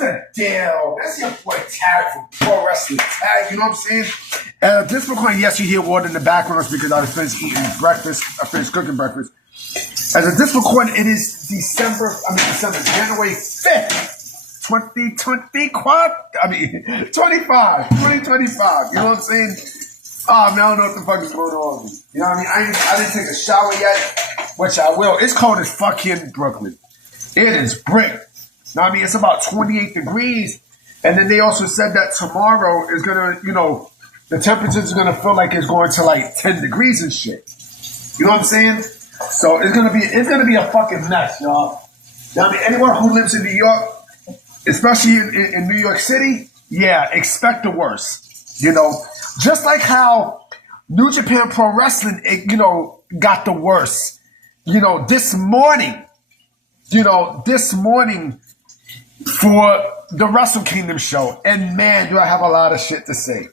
the deal? That's your boy Tag from Pro Wrestling Tag, you know what I'm saying? This recording, yes, you hear water in the background because I finished eating breakfast. I finished cooking breakfast. As of this recording, it is January 5th, 2025. You know what I'm saying? Oh, man, I don't know what the fuck is going on with me. You know what I mean? I didn't take a shower yet, which I will. It's cold as fucking Brooklyn. It is brick. You know what I mean? It's about 28 degrees. And then they also said that tomorrow is going to, you know, the temperature is going to feel like it's going to like 10 degrees and shit. You know what I'm saying? So it's going to be a fucking mess, y'all. You know what I mean? Anyone who lives in New York, especially in New York City, yeah, expect the worst. You know, just like how New Japan Pro Wrestling, got the worst. This morning for the Wrestle Kingdom show. And man, do I have a lot of shit to say.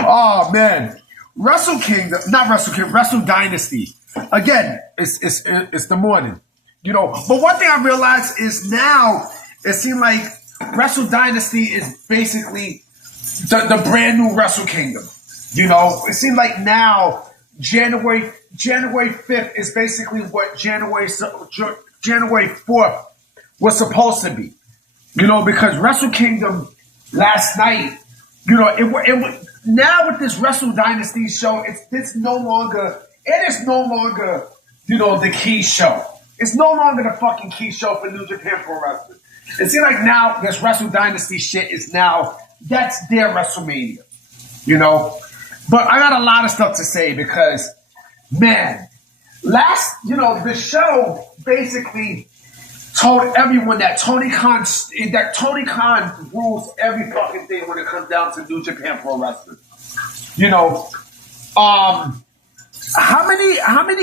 Oh man. WrestleDynasty. Again, it's the morning. But one thing I realized is now it seems like WrestleDynasty is basically the brand new Wrestle Kingdom. It seems like now January 5th is basically what January 4th was supposed to be. Because Wrestle Kingdom last night, it now with this WrestleDynasty show, it is no longer, the key show. It's no longer the fucking key show for New Japan Pro Wrestling. It seems like now this WrestleDynasty shit is now, that's their WrestleMania. But I got a lot of stuff to say because, man, the show basically told everyone that Tony Khan rules every fucking thing when it comes down to New Japan Pro Wrestling. How many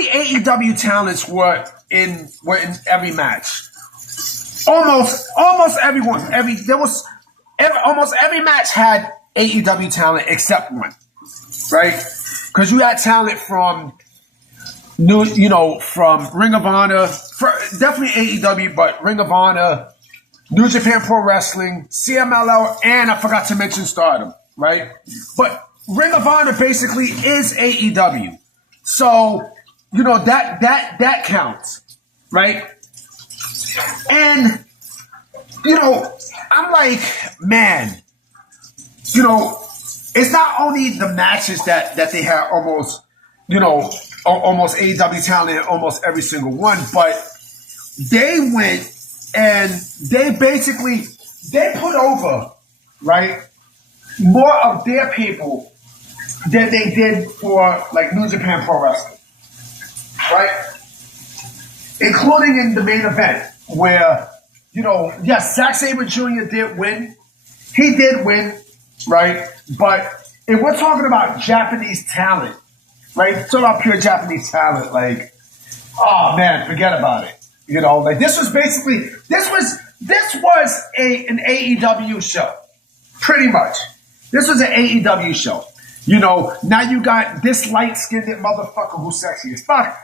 AEW talents were in every match? Almost everyone. Almost every match had AEW talent except one, right? Because you had talent from from Ring of Honor, definitely AEW, but Ring of Honor, New Japan Pro Wrestling, CMLL, and I forgot to mention Stardom, right? But Ring of Honor basically is AEW. So, that counts, right? And, I'm like, man, it's not only the matches that they have almost AEW talent in almost every single one, but they went and they put over, right, more of their people than they did for like New Japan Pro Wrestling, right? Including in the main event where, yes, Zack Sabre Jr. did win. He did win, right? But if we're talking about Japanese talent, right? Talking about pure Japanese talent, like, oh man, forget about it. Like this was an AEW show. Pretty much. This was an AEW show. Now you got this light-skinned motherfucker who's sexy as fuck.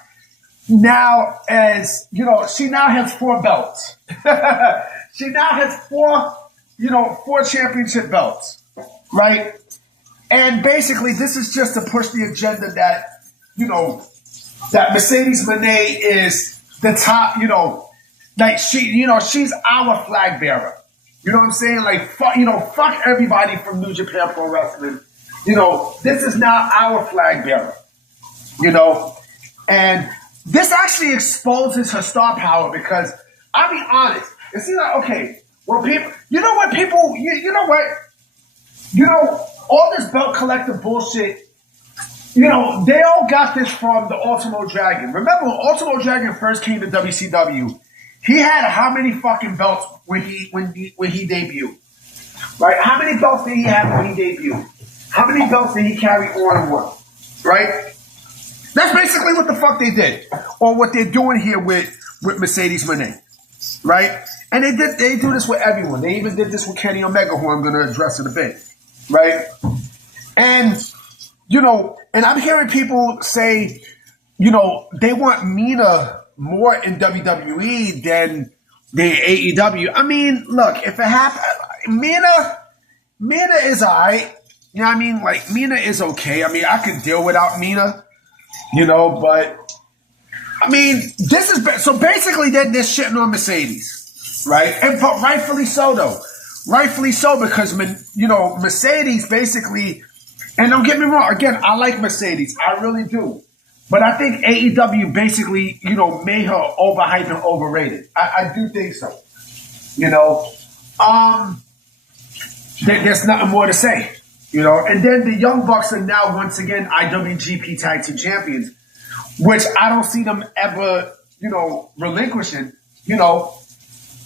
Now, she now has 4 belts. She now has 4 championship belts, right? And basically, this is just to push the agenda that, that Mercedes Moné is the top, like she's our flag bearer. You know what I'm saying? Like, fuck everybody from New Japan Pro Wrestling. This is now our flag bearer, and this actually exposes her star power because I'll be honest. It seems like, okay, well, people, all this belt collector bullshit, they all got this from the Ultimo Dragon. Remember when Ultimo Dragon first came to WCW, he had how many fucking belts when he debuted? Right? How many belts did he have when he debuted? How many belts did he carry on and what? Right? That's basically what the fuck they did. Or what they're doing here with Mercedes Moné. Right? And they do this with everyone. They even did this with Kenny Omega, who I'm going to address in a bit. Right? And, and I'm hearing people say, they want Mina more in WWE than than AEW. I mean, look, if it happens, Mina is alright. You know what I mean? Like, Mina is okay. I mean, I could deal without Mina, but I mean, this is so basically they're shitting on Mercedes, right? And but rightfully so, though. Rightfully so, because Mercedes basically, and don't get me wrong, again, I like Mercedes, I really do, but I think AEW basically, made her overhyped and overrated. I do think so. There's nothing more to say. And then the Young Bucks are now once again IWGP Tag Team Champions, which I don't see them ever, relinquishing,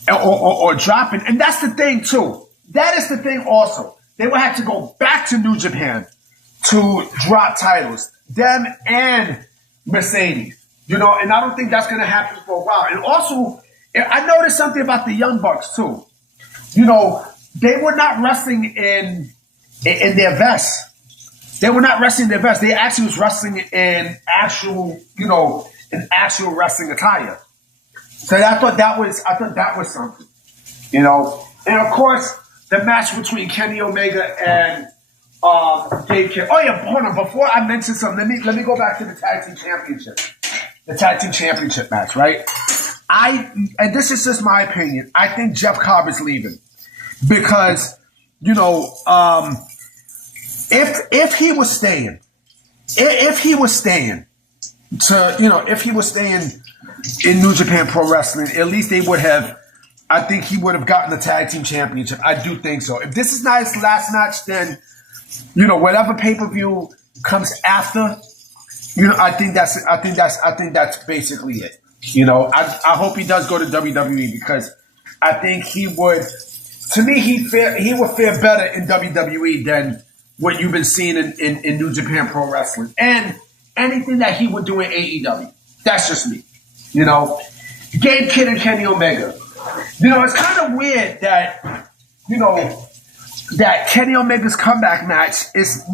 or dropping. And that's the thing too. That is the thing also. They will have to go back to New Japan to drop titles. Them and Mercedes, and I don't think that's going to happen for a while. And also, I noticed something about the Young Bucks too. They were not wrestling in their vests. They were not wrestling in their vests. They actually was wrestling in actual wrestling attire. So I thought that was something, And of course, the match between Kenny Omega and Dave Kidd. Oh yeah, hold on. Before I mention something, let me go back to the tag team championship. The tag team championship match, right? And this is just my opinion. I think Jeff Cobb is leaving because if he was staying in New Japan Pro Wrestling, at least they would have. I think he would have gotten the tag team championship. I do think so. If this is not his last match, then whatever pay-per-view comes after, I think that's basically it. I hope he does go to WWE because I think he would. To me, he would fare better in WWE than what you've been seeing in New Japan Pro Wrestling and anything that he would do in AEW. That's just me. Gabe Kidd and Kenny Omega. It's kind of weird that that Kenny Omega's comeback match is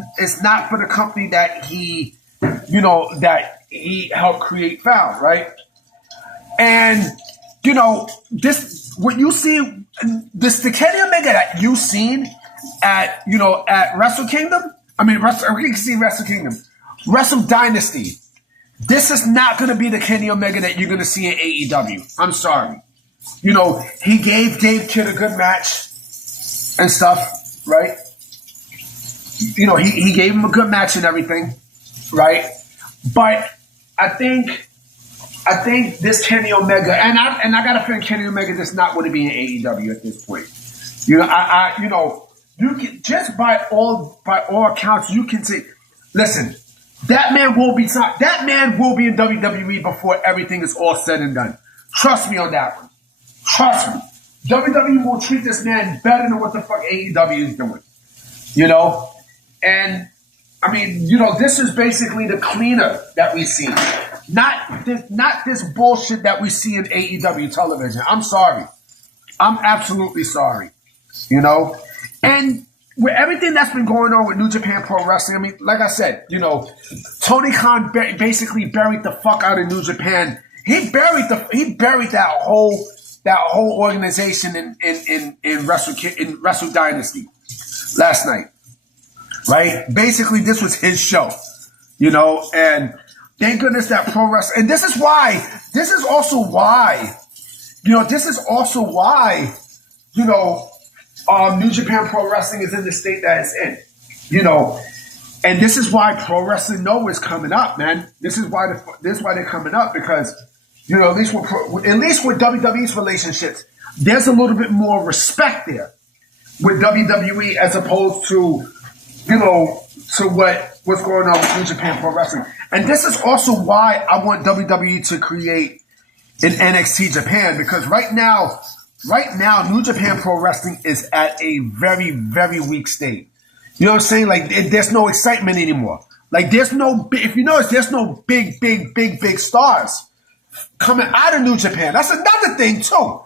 not for the company that he helped create found, right? And this what you see the Kenny Omega that you've seen at Wrestle Kingdom. I mean, you can see Wrestle Kingdom, WrestleDynasty. This is not going to be the Kenny Omega that you're going to see in AEW. I'm sorry. He gave Dave Kidd a good match and stuff, right? He gave him a good match and everything, right? But I think this Kenny Omega, and I got a feeling Kenny Omega does not want to be in AEW at this point. You can just by all accounts, you can see. Listen, that man will be in WWE before everything is all said and done. Trust me on that one. Trust me. WWE will treat this man better than what the fuck AEW is doing. And I mean, this is basically the cleaner that we see. Not this bullshit that we see in AEW television. I'm sorry. I'm absolutely sorry. And with everything that's been going on with New Japan Pro Wrestling, I mean, like I said, Tony Khan basically buried the fuck out of New Japan. He buried that whole organization in WrestleDynasty last night, right? Basically, this was his show, and thank goodness that pro wrestling. And this is also why New Japan Pro Wrestling is in the state that it's in, and this is why Pro Wrestling Noah is coming up, man. This is why they're coming up because. At least with WWE's relationships, there's a little bit more respect there with WWE as opposed to, to what's going on with New Japan Pro Wrestling. And this is also why I want WWE to create an NXT Japan because right now, New Japan Pro Wrestling is at a very, very weak state. You know what I'm saying? Like, there's no excitement anymore. Like, if you notice, there's no big stars coming out of New Japan. That's another thing too.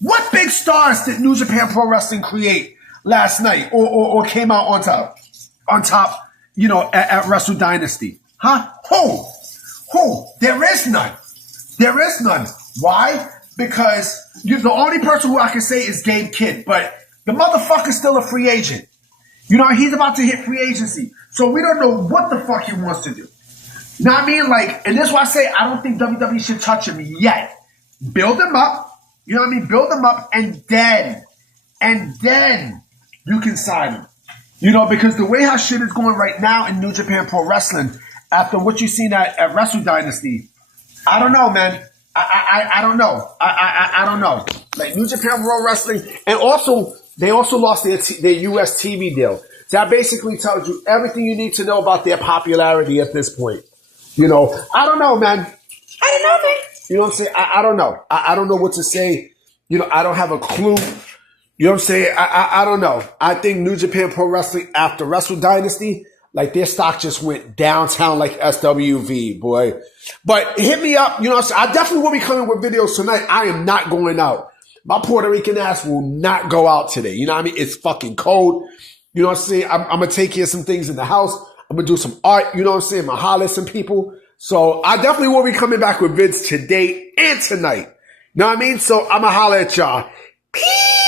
What big stars did New Japan Pro Wrestling create last night or came out on top, at WrestleDynasty? Huh? Who? There is none. Why? because the only person who I can say is Gabe Kidd, but the motherfucker's still a free agent. You know, he's about to hit free agency. So we don't know what the fuck he wants to do. You know what I mean? Like, and this is why I say I don't think WWE should touch him yet. Build him up. You know what I mean? Build him up, and then you can sign him. You know, because the way how shit is going right now in New Japan Pro Wrestling, after what you've seen at WrestleDynasty, I don't know, man. I don't know. I don't know. Like New Japan Pro Wrestling, and also they also lost their US TV deal. So that basically tells you everything you need to know about their popularity at this point. You know, I don't know, man. I don't know, man. You know what I'm saying? I don't know. I don't know what to say. You know, I don't have a clue. You know what I'm saying? I don't know. I think New Japan Pro Wrestling after WrestleDynasty, like their stock just went downtown like SWV, boy. But hit me up. You know what I'm saying? I definitely will be coming with videos tonight. I am not going out. My Puerto Rican ass will not go out today. You know what I mean? It's fucking cold. You know what I'm saying? I'm going to take care of some things in the house. I'm going to do some art. You know what I'm saying? I'm going to holler at some people. So I definitely will be coming back with vids today and tonight. You know what I mean? So I'm going to holler at y'all. Peace.